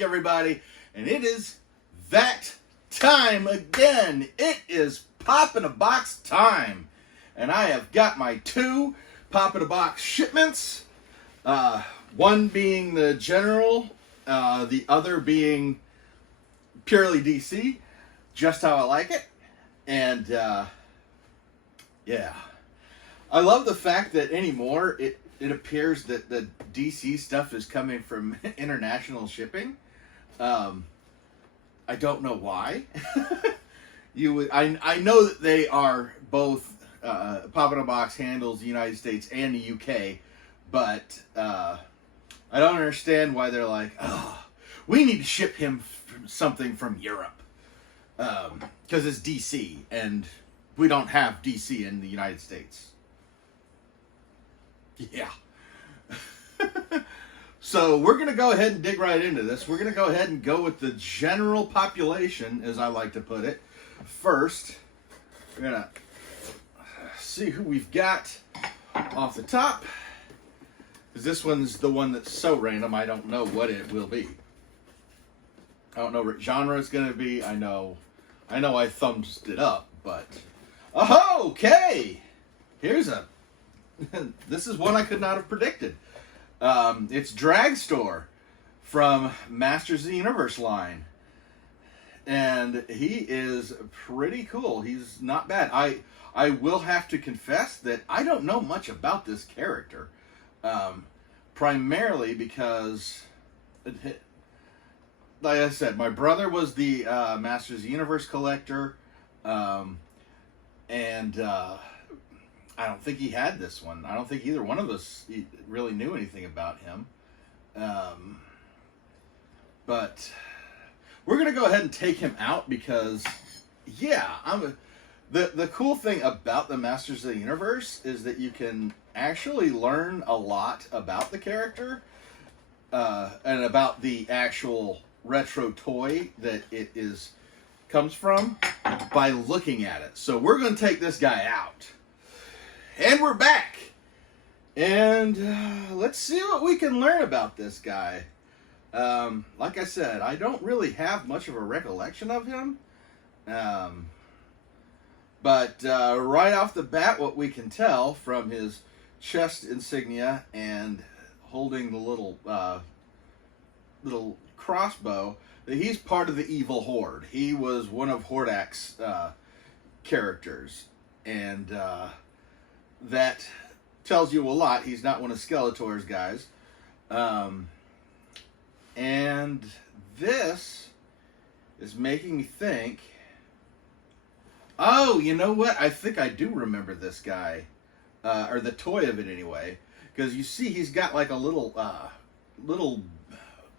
back, everybody, and it is that time again. It is Pop in a Box time, and I have got my 2 Pop in a Box shipments. One being the general, the other being purely DC, just how I like it. And yeah, I love the fact that anymore it appears that the DC stuff is coming from international shipping. I don't know why. I know that they are both Pop in a Box handles the United States and the UK, but I don't understand why they're like, oh, we need to ship him something from Europe because it's DC and we don't have DC in the United States. Yeah. So we're going to go ahead and dig right into this. We're going to go ahead and go with the general population, as I like to put it. First, we're going to see who we've got off the top. Because this one's the one that's so random, I don't know what it will be. I don't know what genre it's going to be. I know I thumbs it up, but... Oh, okay! Here's a... This is one I could not have predicted. It's Dragstor from Masters of the Universe line. And he is pretty cool. He's not bad. I will have to confess that I don't know much about this character. Primarily because, like I said, my brother was the Masters of the Universe collector. And I don't think he had this one. I don't think either one of us really knew anything about him. But we're going to go ahead and take him out because, yeah, the cool thing about the Masters of the Universe is that you can actually learn a lot about the character and about the actual retro toy that it comes from by looking at it. So we're going to take this guy out. And we're back. And let's see what we can learn about this guy. Like I said, I don't really have much of a recollection of him. But right off the bat, what we can tell from his chest insignia and holding the little crossbow, that he's part of the Evil Horde. He was one of Hordak's characters. And that tells you a lot. He's not one of Skeletor's guys. And this is making me think, oh, you know what? I think I do remember this guy. Or the toy of it anyway. Because you see he's got like a little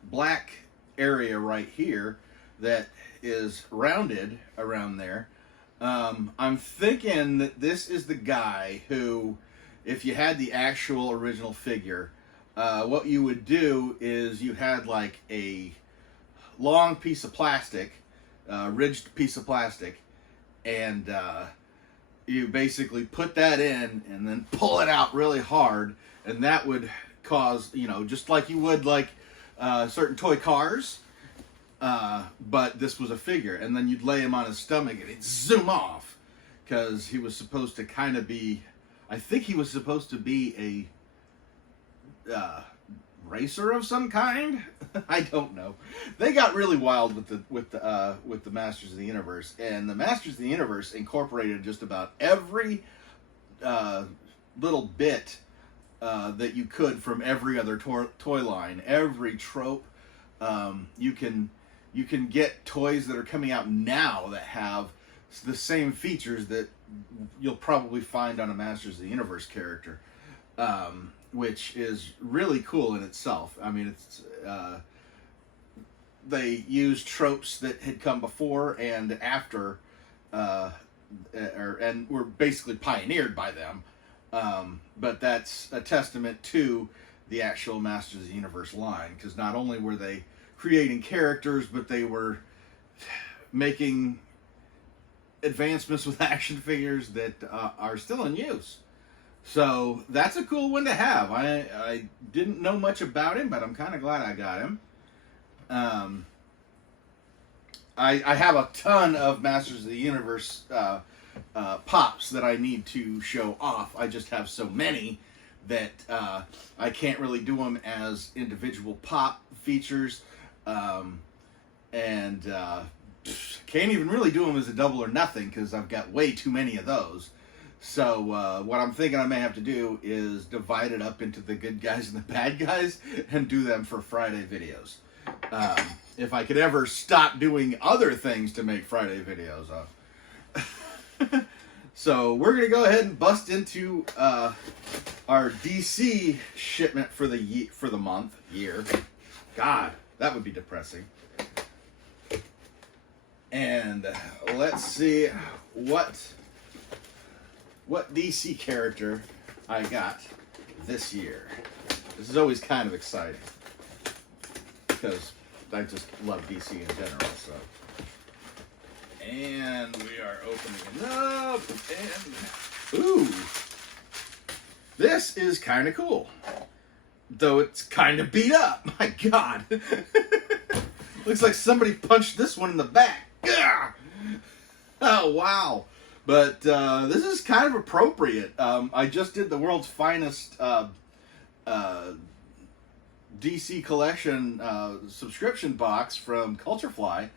black area right here that is rounded around there. I'm thinking that this is the guy who, if you had the actual original figure, what you would do is you had like a long piece of plastic, ridged piece of plastic, and you basically put that in and then pull it out really hard, and that would cause, just like you would like certain toy cars, but this was a figure, and then you'd lay him on his stomach and he'd zoom off, because he was supposed to kind of be, I think he was supposed to be a racer of some kind. I don't know. They got really wild with the Masters of the Universe, and the Masters of the Universe incorporated just about every little bit that you could from every other toy line, every trope. You can get toys that are coming out now that have the same features that you'll probably find on a Masters of the Universe character, which is really cool in itself. I mean, it's they use tropes that had come before and after, and were basically pioneered by them. But that's a testament to the actual Masters of the Universe line, because not only were they creating characters, but they were making advancements with action figures that are still in use. So that's a cool one to have. I didn't know much about him, but I'm kind of glad I got him. Um, I have a ton of Masters of the Universe pops that I need to show off. I just have so many that I can't really do them as individual pop features, and can't even really do them as a double or nothing because I've got way too many of those. So what I'm thinking I may have to do is divide it up into the good guys and the bad guys and do them for Friday videos. If I could ever stop doing other things to make Friday videos of. So we're going to go ahead and bust into our DC shipment for the month, year. God, that would be depressing. And let's see what DC character I got this year. This is always kind of exciting because I just love DC in general. So, and we are opening it up, and ooh, this is kind of cool, though it's kind of beat up. My God, looks like somebody punched this one in the back. Gah! Oh wow. But this is kind of appropriate. I just did the world's finest DC collection subscription box from Culturefly,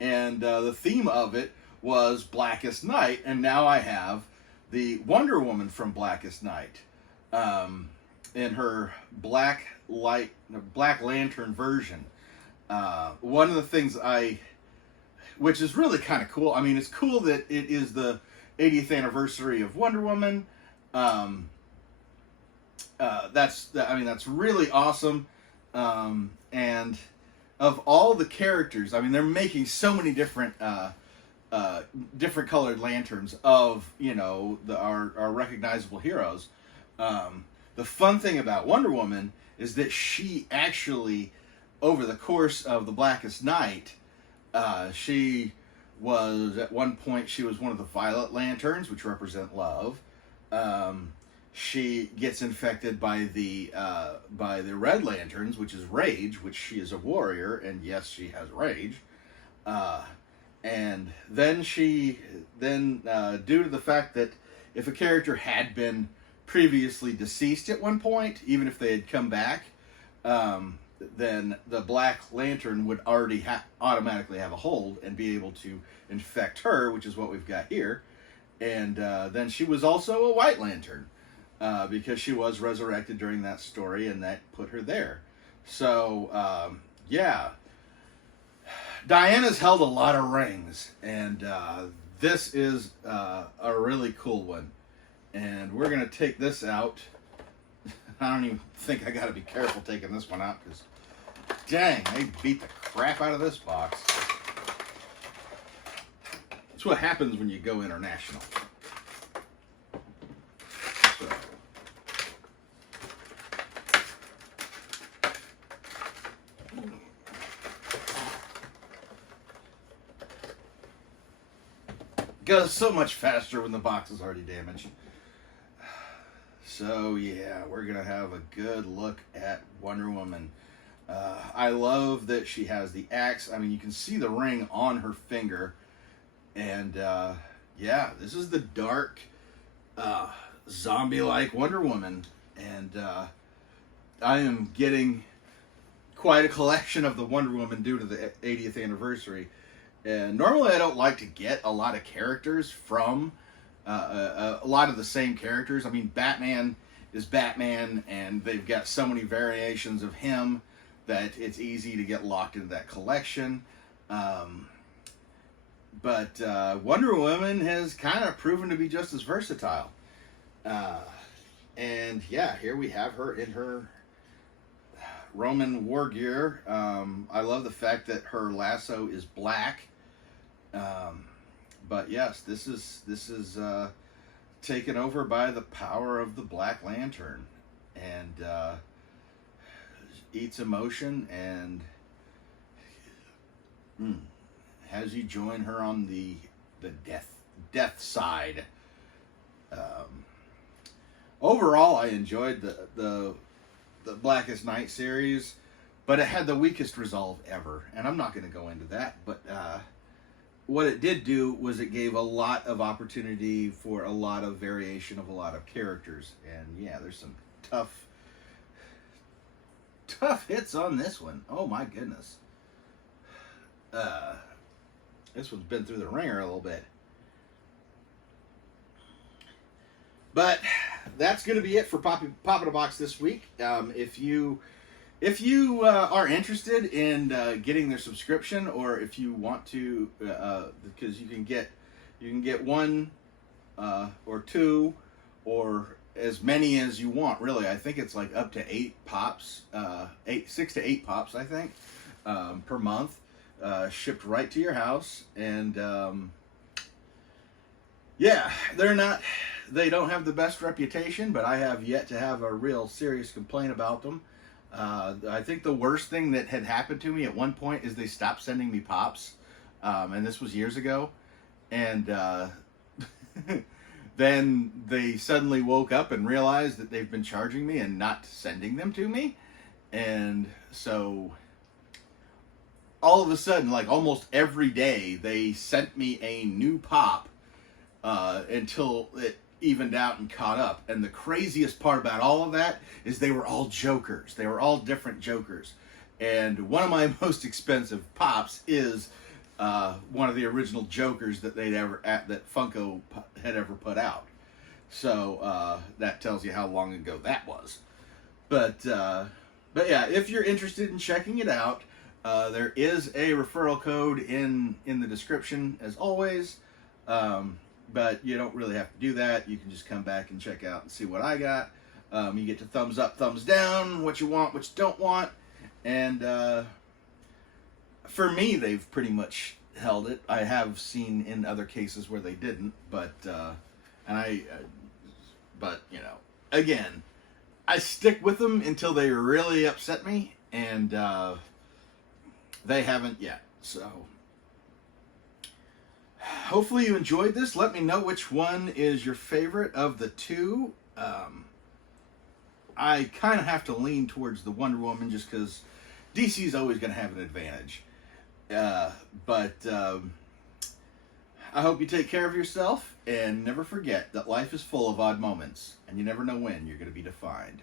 and the theme of it was Blackest Night, and now I have the Wonder Woman from Blackest Night in her Black Lantern version. One of the things which is really kind of cool. I mean, it's cool that it is the 80th anniversary of Wonder Woman. That's really awesome. And of all the characters, I mean, they're making so many different colored lanterns of, our recognizable heroes. The fun thing about Wonder Woman is that she actually, over the course of the Blackest Night, she was at one point she was one of the violet lanterns, which represent love. She gets infected by the red lanterns, which is rage, which she is a warrior, and yes, she has rage. And then due to the fact that if a character had been previously deceased at one point, even if they had come back, then the Black Lantern would already automatically have a hold and be able to infect her, which is what we've got here. And then she was also a White Lantern because she was resurrected during that story, and that put her there. So, yeah. Diana's held a lot of rings, and this is a really cool one. And we're going to take this out. I don't even think I got to be careful taking this one out because, dang, they beat the crap out of this box. That's what happens when you go international. So. Goes so much faster when the box is already damaged. So yeah, we're gonna have a good look at Wonder Woman. I love that she has the axe. I mean, you can see the ring on her finger, and yeah, this is the dark, zombie-like Wonder Woman, and I am getting quite a collection of the Wonder Woman due to the 80th anniversary. And normally I don't like to get a lot of characters from a lot of the same characters. I mean, Batman is Batman, and they've got so many variations of him that it's easy to get locked into that collection. But Wonder Woman has kind of proven to be just as versatile. And yeah, here we have her in her Roman war gear. I love the fact that her lasso is black. But yes, this is taken over by the power of the Black Lantern, and eats emotion and has you join her on the death side. Overall, I enjoyed the Blackest Night series, but it had the weakest resolve ever, and I'm not going to go into that, but what it did do was it gave a lot of opportunity for a lot of variation of a lot of characters, and yeah, there's some tough hits on this one. Oh my goodness. This one's been through the ringer a little bit. But that's going to be it for Pop in a Box this week. If you are interested in getting their subscription, or if you want to, because you can get one or two or as many as you want. Really, I think it's like up to 8 pops, 6 to 8 pops, I think, per month, shipped right to your house. And yeah, they don't have the best reputation, but I have yet to have a real serious complaint about them. I think the worst thing that had happened to me at one point is they stopped sending me pops, and this was years ago, and then they suddenly woke up and realized that they've been charging me and not sending them to me, and so all of a sudden, like almost every day, they sent me a new pop until it evened out and caught up. And the craziest part about all of that is they were all jokers. They were all different jokers. And one of my most expensive pops is one of the original jokers that that Funko had ever put out. So that tells you how long ago that was. But yeah, if you're interested in checking it out, there is a referral code in the description as always. But you don't really have to do that. You can just come back and check out and see what I got. You get to thumbs up, thumbs down, what you want, what you don't want. And for me, they've pretty much held it. I have seen in other cases where they didn't, but you know, again, I stick with them until they really upset me, and they haven't yet. So hopefully you enjoyed this. Let me know which one is your favorite of the two. I kind of have to lean towards the Wonder Woman just because DC is always going to have an advantage. But I hope you take care of yourself, and never forget that life is full of odd moments, and you never know when you're going to be defined.